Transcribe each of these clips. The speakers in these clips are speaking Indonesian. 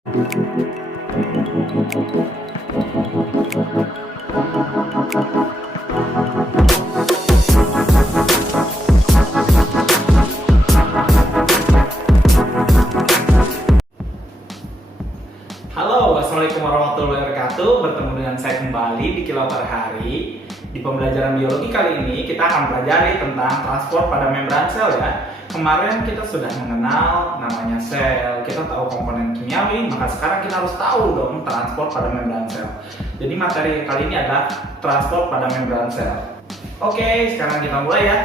Halo, assalamualaikum warahmatullahi wabarakatuh. Bertemu dengan saya kembali di Kilau Per Hari. Di pembelajaran biologi kali ini kita akan pelajari tentang transport pada membran sel ya. Kemarin kita sudah mengenal namanya sel, kita tahu komponen kimiawi, maka sekarang kita harus tahu dong transport pada membran sel. Jadi materi kali ini adalah transport pada membran sel. Oke, sekarang kita mulai ya.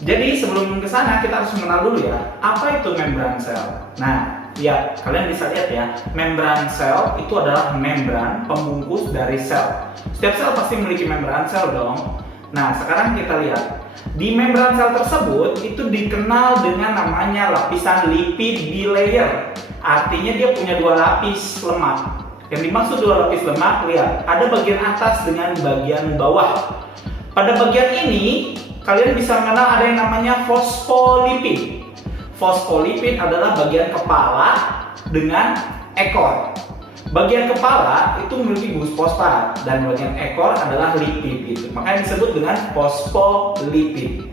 Jadi sebelum ke sana kita harus mengenal dulu ya, apa itu membran sel. Nah, ya, kalian bisa lihat ya, membran sel itu adalah membran pembungkus dari sel. Setiap sel pasti memiliki membran sel dong. Nah, sekarang kita lihat. Di membran sel tersebut itu dikenal dengan namanya lapisan lipid bilayer. Artinya dia punya dua lapis lemak. Yang dimaksud dua lapis lemak, lihat, ada bagian atas dengan bagian bawah. Pada bagian ini, kalian bisa mengenal ada yang namanya fosfolipid. Fosfolipid adalah bagian kepala dengan ekor. Bagian kepala itu memiliki gugus fosfat dan bagian ekor adalah lipid gitu. Makanya disebut dengan fosfolipid.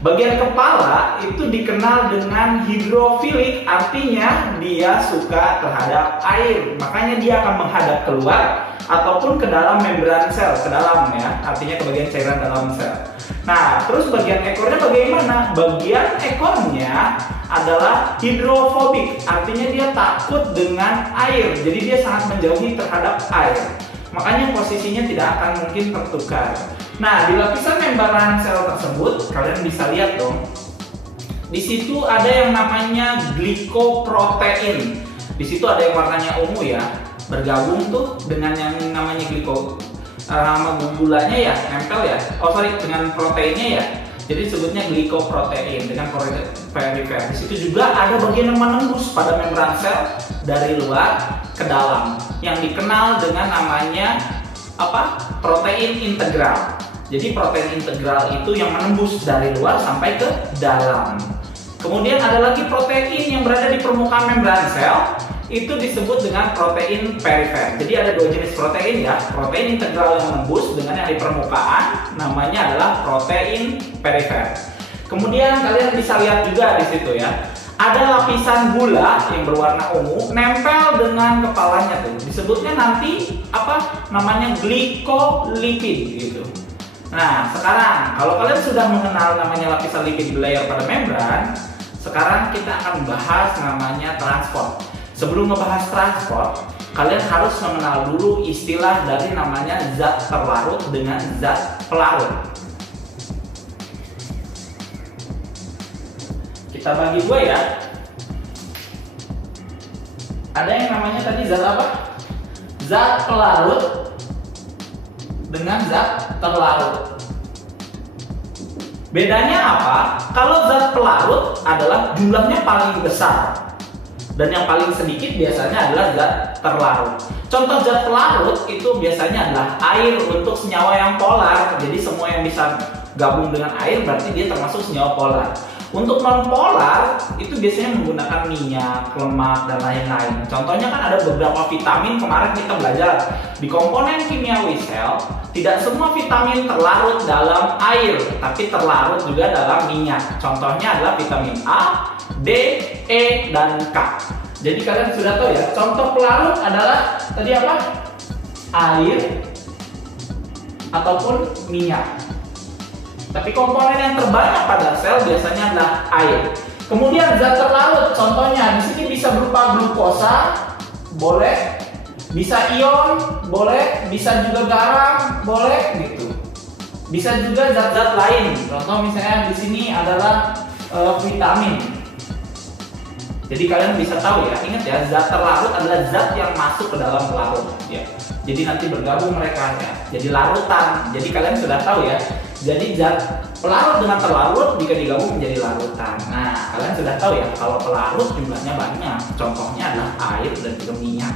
Bagian kepala itu dikenal dengan hidrofilik, artinya dia suka terhadap air. Makanya dia akan menghadap keluar ataupun ke dalam membran sel, ke dalam ya, artinya ke bagian cairan dalam sel. Nah, terus bagian ekornya bagaimana? Bagian ekornya adalah hidrofobik, artinya dia takut dengan air, jadi dia sangat menjauhi terhadap air. Makanya posisinya tidak akan mungkin tertukar. Nah, di lapisan membran sel tersebut, kalian bisa lihat dong, di situ ada yang namanya glikoprotein. Di situ ada yang warnanya ungu ya, bergabung tuh dengan yang namanya sama gulanya ya, nempel ya. Oh sorry, dengan proteinnya ya. Jadi disebutnya glikoprotein dengan perifer. Di situ juga ada bagian yang menembus pada membran sel dari luar ke dalam, yang dikenal dengan namanya apa? Protein integral. Jadi protein integral itu yang menembus dari luar sampai ke dalam. Kemudian ada lagi protein yang berada di permukaan membran sel, itu disebut dengan protein perifer. Jadi ada dua jenis protein ya, protein integral yang menembus dengan yang di permukaan namanya adalah protein perifer. Kemudian kalian bisa lihat juga di situ ya, ada lapisan gula yang berwarna ungu nempel dengan kepalanya tuh. Disebutnya nanti apa? Namanya glikolipid gitu. Nah, sekarang kalau kalian sudah mengenal namanya lapisan lipid bilayer pada membran, sekarang kita akan bahas namanya transport. Sebelum ngebahas transport, kalian harus mengenal dulu istilah dari namanya zat terlarut dengan zat pelarut. Kita bagi dua ya. Ada yang namanya tadi zat apa? Zat pelarut dengan zat terlarut. Bedanya apa? Kalau zat pelarut adalah jumlahnya paling besar, dan yang paling sedikit biasanya adalah zat terlarut. Contoh zat pelarut itu biasanya adalah air untuk senyawa yang polar. Jadi semua yang bisa gabung dengan air berarti dia termasuk senyawa polar. Untuk non polar itu biasanya menggunakan minyak, lemak, dan lain-lain. Contohnya kan ada beberapa vitamin, kemarin kita belajar di komponen kimiawi sel, tidak semua vitamin terlarut dalam air, tapi terlarut juga dalam minyak. Contohnya adalah vitamin A, D, E, dan K. Jadi kalian sudah tahu ya, contoh pelarut adalah tadi apa? Air ataupun minyak. Tapi komponen yang terbanyak pada sel biasanya adalah air. Kemudian zat terlarut, contohnya di sini bisa berupa glukosa, boleh, bisa ion, boleh, bisa juga garam, boleh gitu. Bisa juga zat-zat lain. Contoh misalnya di sini adalah vitamin. Jadi kalian bisa tahu ya, ingat ya, zat terlarut adalah zat yang masuk ke dalam pelarut ya. Jadi nanti bergabung mereka ya, jadi larutan. Jadi kalian sudah tahu ya. Jadi zat pelarut dengan terlarut jika digabung menjadi larutan. Nah, kalian sudah tahu ya, kalau pelarut jumlahnya banyak. Contohnya adalah air dan juga minyak.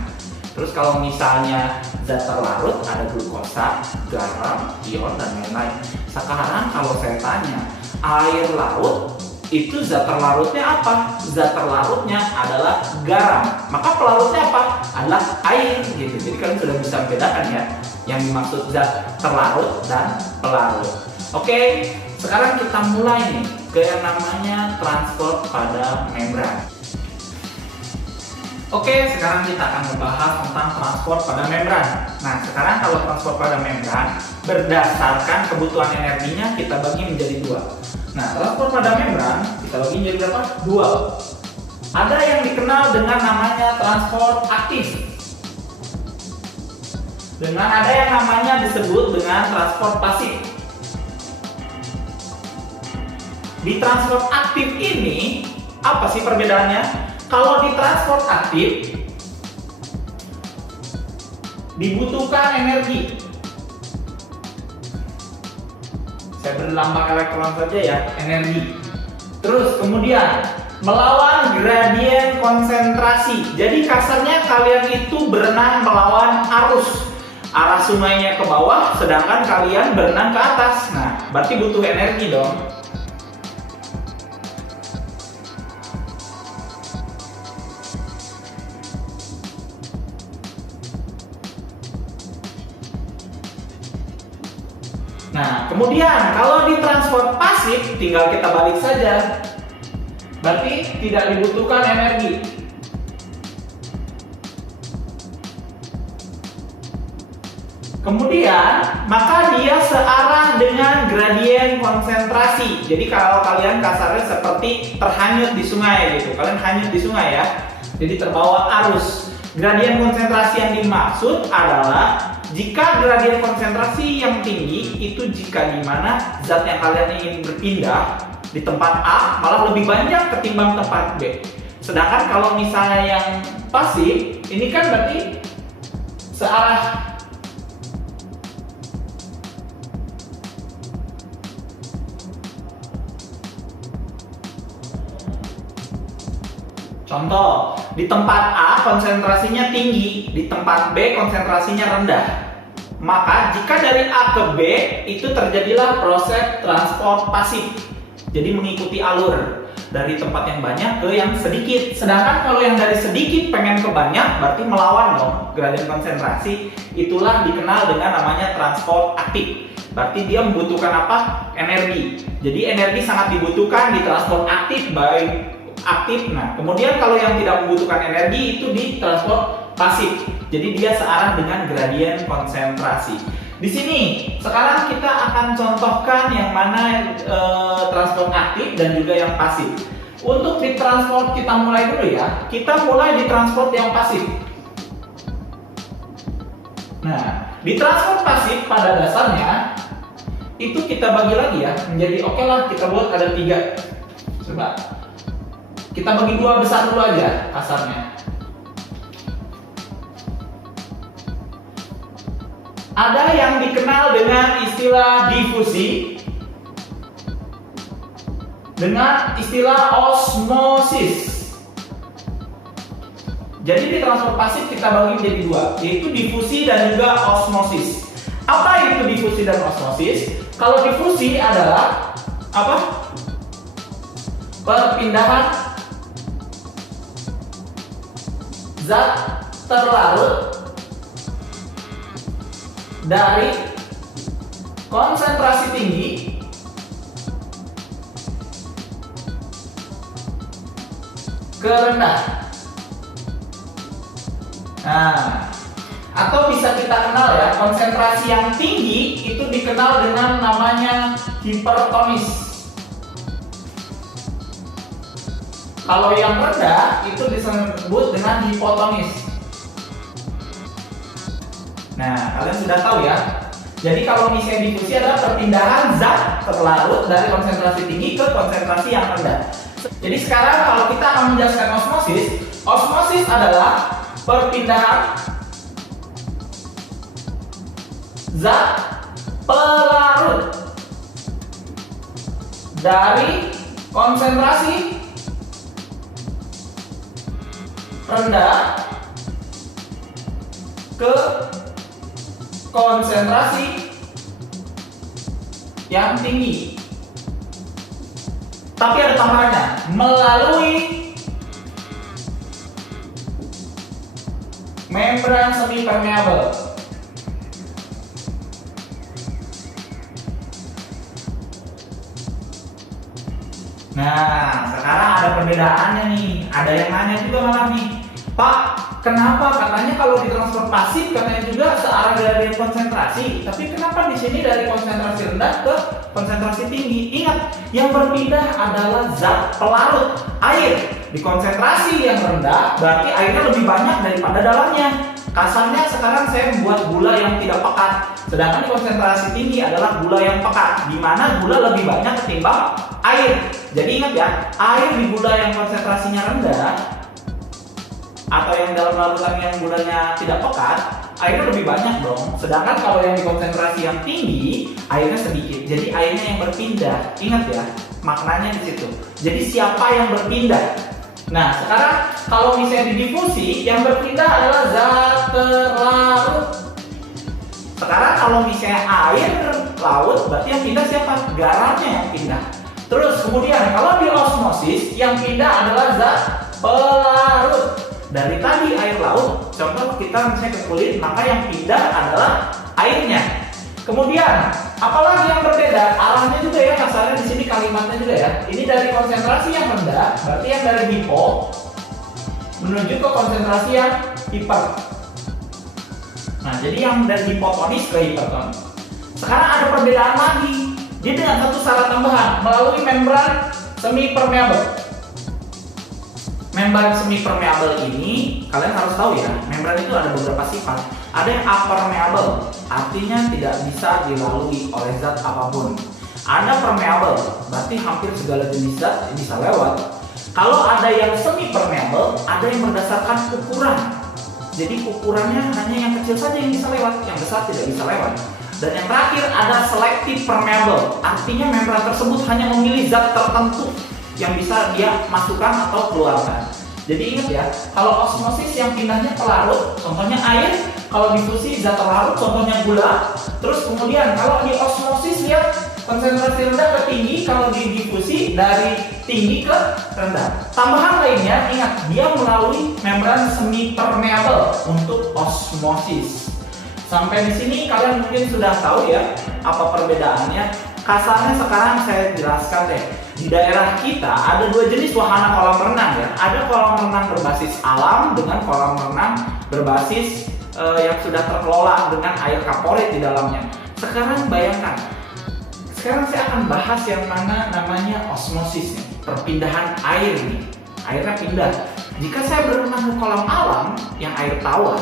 Terus kalau misalnya zat terlarut ada glukosa, garam, ion, dan lain-lain. Sekarang kalau saya tanya, air laut itu zat terlarutnya apa? Zat terlarutnya adalah garam. Maka pelarutnya apa? Adalah air gitu. Jadi kalian sudah bisa membedakan ya yang dimaksud zat terlarut dan pelarut. Oke, sekarang kita mulai nih ke yang namanya transport pada membran. Oke, sekarang kita akan membahas tentang transport pada membran. Nah, sekarang kalau transport pada membran, berdasarkan kebutuhan energinya kita bagi menjadi dua. Nah, transport pada membran kita bagi menjadi berapa? Dua. Ada yang dikenal dengan namanya transport aktif. Dengan ada yang namanya disebut dengan transport pasif. Di transport aktif ini, apa sih perbedaannya? Kalau di transport aktif dibutuhkan energi. Saya beri lambang elektron saja ya, energi. Terus kemudian melawan gradien konsentrasi. Jadi kasarnya kalian itu berenang melawan arus. Arah sungainya ke bawah, sedangkan kalian berenang ke atas. Nah, berarti butuh energi dong. Nah, kemudian kalau di transport pasif tinggal kita balik saja. Berarti tidak dibutuhkan energi. Kemudian, maka dia searah dengan gradien konsentrasi. Jadi kalau kalian kasarnya seperti terhanyut di sungai gitu. Kalian hanyut di sungai ya. Jadi terbawa arus. Gradien konsentrasi yang dimaksud adalah jika gradien konsentrasi yang tinggi itu jika dimana zat yang kalian ingin berpindah di tempat A malah lebih banyak ketimbang tempat B. Sedangkan kalau misalnya yang pasif, ini kan berarti searah. Contoh, di tempat A konsentrasinya tinggi, di tempat B konsentrasinya rendah. Maka jika dari A ke B itu terjadilah proses transport pasif. Jadi mengikuti alur dari tempat yang banyak ke yang sedikit. Sedangkan kalau yang dari sedikit pengen ke banyak berarti melawan dong gradien konsentrasi. Itulah dikenal dengan namanya transport aktif. Berarti dia membutuhkan apa? Energi. Jadi energi sangat dibutuhkan di transport aktif baik aktif. Nah, kemudian kalau yang tidak membutuhkan energi itu di transport pasif. Jadi dia searah dengan gradien konsentrasi. Di sini sekarang kita akan contohkan yang mana transport aktif dan juga yang pasif. Untuk di transport kita mulai dulu ya. Kita mulai di transport yang pasif. Nah, di transport pasif pada dasarnya itu kita bagi lagi ya menjadi oke lah kita buat ada 3. Coba kita bagi 2 besar dulu aja kasarnya. Ada yang dikenal dengan istilah difusi, dengan istilah osmosis. Jadi di transport pasif kita bagi menjadi 2, yaitu difusi dan juga osmosis. Apa itu difusi dan osmosis? Kalau difusi adalah apa? Perpindahan zat terlarut dari konsentrasi tinggi ke rendah. Nah, atau bisa kita kenal ya, konsentrasi yang tinggi itu dikenal dengan namanya hipertonis. Kalau yang rendah itu disebut dengan hipotonis. Nah, kalian sudah tahu ya. Jadi kalau misalnya difusi adalah perpindahan zat terlarut dari konsentrasi tinggi ke konsentrasi yang rendah. Jadi sekarang kalau kita akan menjelaskan osmosis, osmosis adalah perpindahan zat pelarut dari konsentrasi rendah ke konsentrasi yang tinggi. Tapi ada tambahannya, melalui membran semi permeabel. Nah, sekarang ada perbedaannya nih. Ada yang nanya juga malah nih, Pak, kenapa katanya kalau di transfer pasif katanya juga searah dari konsentrasi, tapi kenapa di sini dari konsentrasi rendah ke konsentrasi tinggi? Ingat, yang berpindah adalah zat pelarut, air. Di konsentrasi yang rendah berarti airnya lebih banyak daripada dalamnya. Kasarnya sekarang saya membuat gula yang tidak pekat, sedangkan di konsentrasi tinggi adalah gula yang pekat, di mana gula lebih banyak ketimbang air. Jadi ingat ya, air di gula yang konsentrasinya rendah atau yang dalam larutan yang gulanya tidak pekat, airnya lebih banyak dong. Sedangkan kalau yang di konsentrasi yang tinggi, airnya sedikit. Jadi airnya yang berpindah. Ingat ya, maknanya di situ. Jadi siapa yang berpindah? Nah, sekarang kalau misalnya di difusi, yang berpindah adalah zat terlarut. Sekarang kalau misalnya air laut, berarti yang pindah siapa? Garamnya yang pindah. Terus kemudian kalau di osmosis, yang pindah adalah zat pelarut. Dari tadi air laut, contoh kita misalnya ke kulit, maka yang pindah adalah airnya. Kemudian, apalagi yang berbeda? Arahnya juga ya, kasarnya di sini kalimatnya juga ya. Ini dari konsentrasi yang rendah, berarti yang dari hipo menuju ke konsentrasi yang hiper. Nah, jadi yang dari hipotonis ke hipertonis. Sekarang ada perbedaan lagi. Dia dengan satu syarat tambahan, melalui membran semi permeabel. Membran semi permeabel ini kalian harus tahu ya, membran itu ada beberapa sifat. Ada yang apermeabel, artinya tidak bisa dilalui oleh zat apapun. Ada permeabel, berarti hampir segala jenis zat bisa lewat. Kalau ada yang semi permeabel, ada yang berdasarkan ukuran. Jadi ukurannya hanya yang kecil saja yang bisa lewat, yang besar tidak bisa lewat. Dan yang terakhir ada selective permeable, artinya membran tersebut hanya memilih zat tertentu yang bisa dia masukkan atau keluarkan. Jadi ingat ya, kalau osmosis yang pindahnya pelarut, contohnya air. Kalau difusi zat terlarut, contohnya gula. Terus kemudian kalau di osmosis lihat konsentrasi rendah ke tinggi, kalau di difusi dari tinggi ke rendah. Tambahan lainnya, ingat dia melalui membran semi permeable untuk osmosis. Sampai di sini kalian mungkin sudah tahu ya apa perbedaannya. Kasarnya sekarang saya jelaskan deh. Di daerah kita ada dua jenis wahana kolam renang ya. Ada kolam renang berbasis alam dengan kolam renang berbasis yang sudah terkelola dengan air kaporit di dalamnya. Sekarang bayangkan. Sekarang saya akan bahas yang mana namanya osmosis nih, perpindahan air nih. Airnya pindah. Jika saya berenang di kolam alam yang air tawar,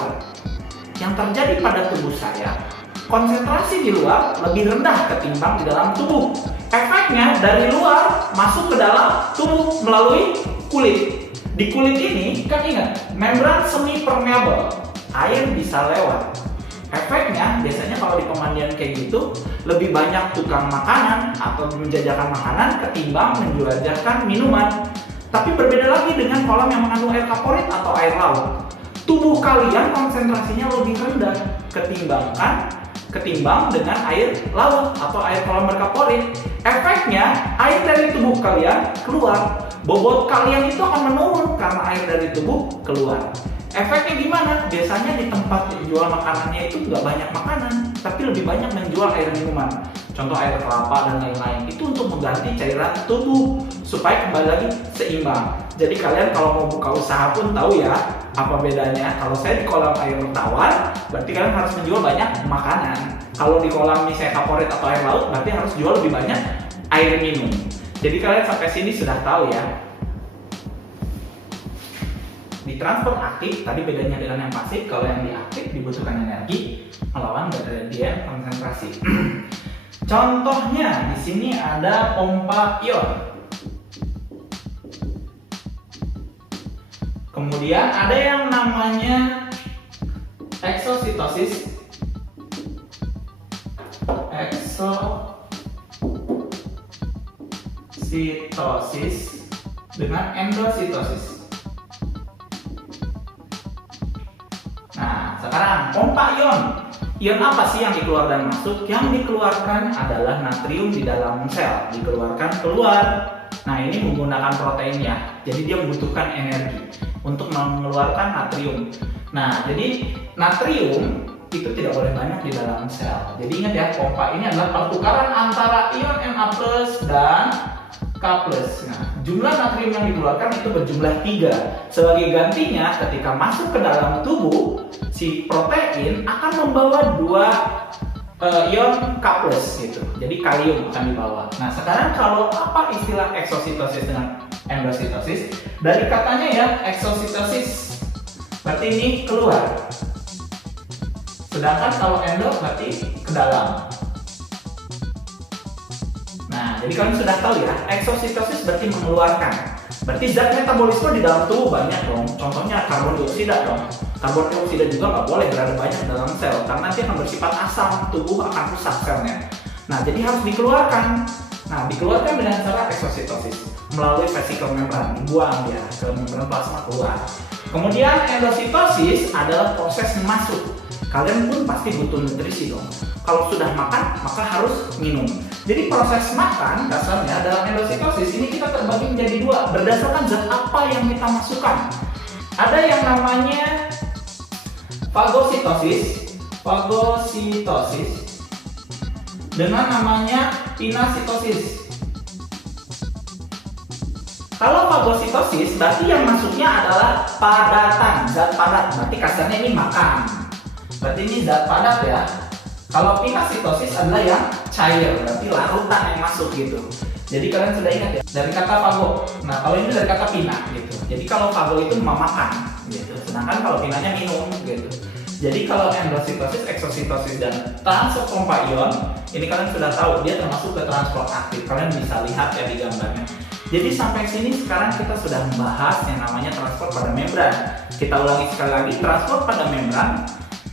yang terjadi pada tubuh saya, konsentrasi di luar lebih rendah ketimbang di dalam tubuh. Efeknya dari luar masuk ke dalam tubuh melalui kulit. Di kulit ini kan ingat, membran semi permeable, air bisa lewat. Efeknya biasanya kalau di pemandian kayak gitu lebih banyak tukang makanan atau menjajakan makanan ketimbang menjajakan minuman. Tapi berbeda lagi dengan kolam yang mengandung air kaporit atau air laut. Tubuh kalian konsentrasinya lebih rendah ketimbang dengan air laut atau air kolam berkaporit. Efeknya air dari tubuh kalian keluar, bobot kalian itu akan menurun karena air dari tubuh keluar. Efeknya gimana? Biasanya di tempat jual makanannya itu nggak banyak makanan, tapi lebih banyak menjual air minuman. Contoh air kelapa dan lain-lain. Itu untuk mengganti cairan tubuh supaya kembali lagi seimbang. Jadi kalian kalau mau buka usaha pun tahu ya apa bedanya. Kalau saya di kolam air tawar, berarti kalian harus menjual banyak makanan. Kalau di kolam misalnya kaporit atau air laut, berarti harus jual lebih banyak air minum. Jadi kalian sampai sini sudah tahu ya. Di transfer aktif, tadi bedanya dengan yang pasif. Kalau yang diaktif dibutuhkan energi melawan gradien konsentrasi. Contohnya di sini ada pompa ion. Kemudian ada yang namanya eksositosis. Eksositosis dengan endositosis. Nah, sekarang pompa ion. Ion apa sih yang dikeluarkan dan masuk? Yang dikeluarkan adalah natrium di dalam sel, dikeluarkan keluar. Nah, ini menggunakan protein ya. Jadi dia membutuhkan energi untuk mengeluarkan natrium. Nah, jadi natrium itu tidak boleh banyak di dalam sel. Jadi ingat ya, pompa ini adalah pertukaran antara ion Na+ dan K+. Nah, jumlah natrium yang dikeluarkan itu berjumlah 3. Sebagai gantinya, ketika masuk ke dalam tubuh, si protein akan membawa 2 ion K+ gitu. Jadi kalium akan dibawa. Nah, sekarang kalau apa istilah eksositosis dengan endositosis? Dari katanya ya, eksositosis berarti ini keluar. Sedangkan kalau endo berarti ke dalam. Nah, jadi kalian sudah tahu ya, eksositosis berarti mengeluarkan. Berarti zat metabolisme di dalam tubuh banyak dong. Contohnya karbon dioksida dong. Karbon dioksida juga nggak boleh berada banyak dalam sel karena nanti akan bersifat asam, tubuh akan rusak selnya. Nah, jadi harus dikeluarkan. Nah, dikeluarkan dengan cara eksositosis melalui vesikel membran, dibuang ya ke membran plasma keluar. Kemudian endositosis adalah proses masuk. Kalian pun pasti butuh nutrisi dong. Kalau sudah makan, maka harus minum. Jadi proses makan dasarnya dalam endositosis ini kita terbagi menjadi 2 berdasarkan zat apa yang kita masukkan. Ada yang namanya fagositosis dengan namanya pinasitosis. Kalau fagositosis berarti yang masuknya adalah padatan, zat padat. Berarti kasarnya ini makan. Berarti ini zat padat ya. Kalau pinasitosis adalah yang cair, berarti larutan yang masuk gitu. Jadi kalian sudah ingat ya dari kata fago. Nah, kalau ini dari kata pina gitu. Jadi kalau fago itu memakan gitu. Sedangkan kalau pinanya minum gitu. Jadi kalau endositosis, eksositosis dan transfer pompa ion, ini kalian sudah tahu dia termasuk ke transport aktif. Kalian bisa lihat ya di gambarnya. Jadi sampai sini sekarang kita sudah membahas yang namanya transport pada membran. Kita ulangi sekali lagi, transport pada membran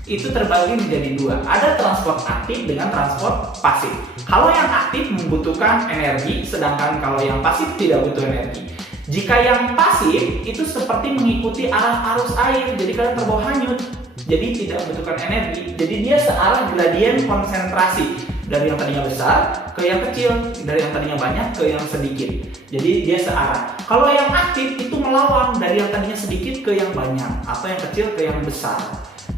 itu terbagi menjadi 2. Ada transport aktif dengan transport pasif. Kalau yang aktif membutuhkan energi, sedangkan kalau yang pasif tidak butuh energi. Jika yang pasif itu seperti mengikuti arah arus air, jadi kalian terbawa hanyut. Jadi tidak membutuhkan energi. Jadi dia searah gradien konsentrasi. Dari yang tadinya besar ke yang kecil, dari yang tadinya banyak ke yang sedikit. Jadi dia searah. Kalau yang aktif itu melawan dari yang tadinya sedikit ke yang banyak atau yang kecil ke yang besar.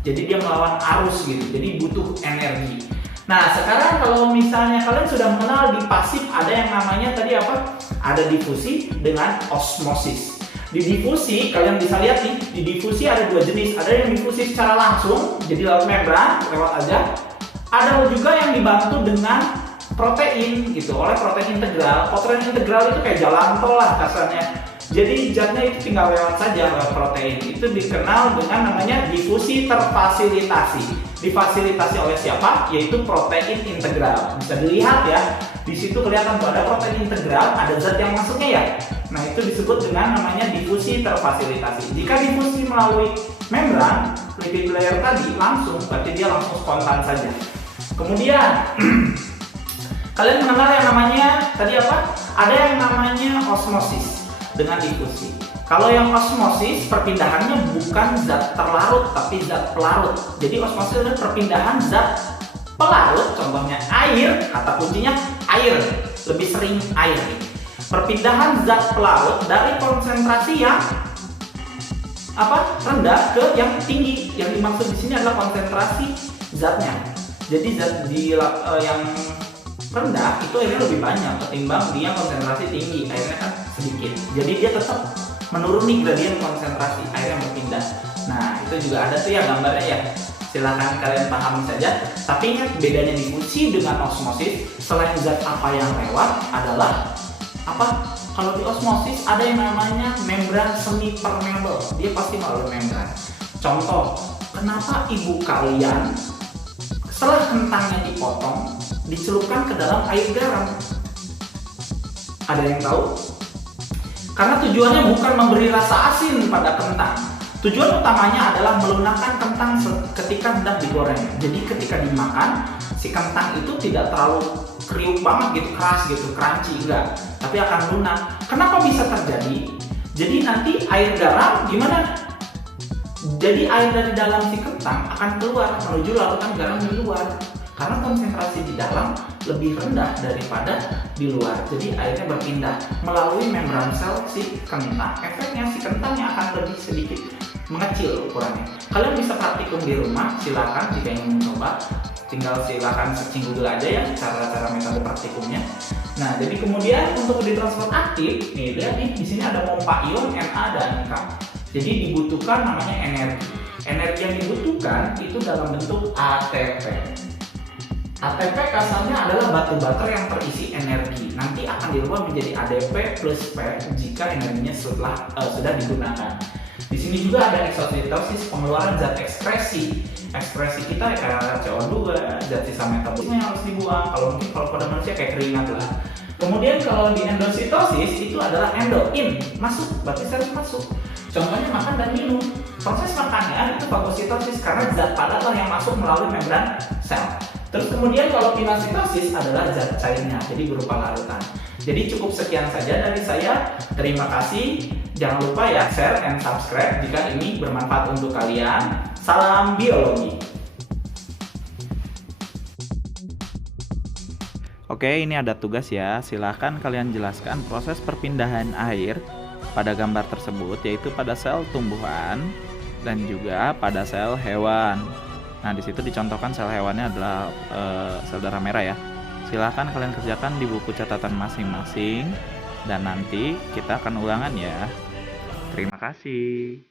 Jadi dia melawan arus gitu. Jadi butuh energi. Nah, sekarang kalau misalnya kalian sudah mengenal di pasif ada yang namanya tadi apa? Ada difusi dengan osmosis. Di difusi kalian bisa lihat nih, di difusi ada 2 jenis. Ada yang difusi secara langsung, jadi lewat membran, lewat aja. Ada juga yang dibantu dengan protein gitu, oleh protein integral. Protein integral itu kayak jalan tol lah kasarnya. Jadi zatnya itu tinggal lewat saja lewat protein. Itu dikenal dengan namanya difusi terfasilitasi. Difasilitasi oleh siapa? Yaitu protein integral. Bisa dilihat ya, di situ kelihatan tuh ada protein integral, ada zat yang masuknya ya. Nah, itu disebut dengan namanya difusi terfasilitasi. Jika difusi melalui membran, lipid layer tadi langsung, berarti dia langsung spontan saja. Kemudian kalian mengenal yang namanya tadi apa? Ada yang namanya osmosis dengan difusi. Kalau yang osmosis perpindahannya bukan zat terlarut tapi zat pelarut. Jadi osmosis adalah perpindahan zat pelarut, contohnya air, kata kuncinya air, lebih sering air. Perpindahan zat pelarut dari konsentrasi yang rendah ke yang tinggi. Yang dimaksud di sini adalah konsentrasi zatnya. Jadi zat yang rendah itu airnya lebih banyak ketimbang dia konsentrasi tinggi, airnya kan sedikit. Jadi dia tetap menuruni gradien konsentrasi air yang berpindah. Nah, itu juga ada tuh ya gambarnya ya. Silahkan kalian pahami saja. Tapi ingat bedanya difusi dengan osmosis, selain zat apa yang lewat adalah apa? Kalau di osmosis ada yang namanya membran semi permeable. Dia pasti melalui membran. Contoh, kenapa ibu kalian setelah kentangnya dipotong dicelupkan ke dalam air garam? Ada yang tahu? Karena tujuannya bukan memberi rasa asin pada kentang. Tujuan utamanya adalah melunakkan kentang ketika hendak digoreng. Jadi ketika dimakan, si kentang itu tidak terlalu kriuk banget gitu, keras gitu, crunchy, enggak. Tapi akan lunak. Kenapa bisa terjadi? Jadi nanti air garam gimana? Jadi air dari dalam si kentang akan keluar menuju larutan garam di luar. karena konsentrasi di dalam lebih rendah daripada di luar. Jadi airnya berpindah melalui membran sel si kentang. Efeknya si kentangnya akan lebih sedikit mengecil ukurannya. Kalian bisa praktikum di rumah, silakan jika ingin mencoba. Tinggal silakan searching Google aja ya cara-cara metode praktikumnya. Nah, jadi kemudian untuk di transport aktif, nih lihat nih di sini ada pompa ion Na dan K. Jadi dibutuhkan namanya energi. Energi yang dibutuhkan itu dalam bentuk ATP. ATP kasarnya adalah batu bater yang terisi energi. Nanti akan dirubah menjadi ADP plus P jika energinya sudah digunakan. Di sini juga ada eksositosis, pengeluaran zat ekskresi. Ekspresi kita kayak CO2, zat sisa metabolisme yang harus dibuang. Kalau pada manusia kayak keringat lah. Kemudian kalau di endositosis itu adalah in, masuk, berarti sel masuk. Contohnya makan dan minum. Proses makannya itu fagositosis karena zat padat yang masuk melalui membran sel. Terus kemudian kalau pinositosis adalah zat cairnya, jadi berupa larutan. Jadi cukup sekian saja dari saya. Terima kasih. Jangan lupa ya share and subscribe jika ini bermanfaat untuk kalian. Salam biologi. Oke, ini ada tugas ya. Silahkan kalian jelaskan proses perpindahan air pada gambar tersebut, yaitu pada sel tumbuhan dan juga pada sel hewan. Nah, di situ dicontohkan sel hewannya adalah sel darah merah ya. Silahkan kalian kerjakan di buku catatan masing-masing dan nanti kita akan ulangan ya. Terima kasih.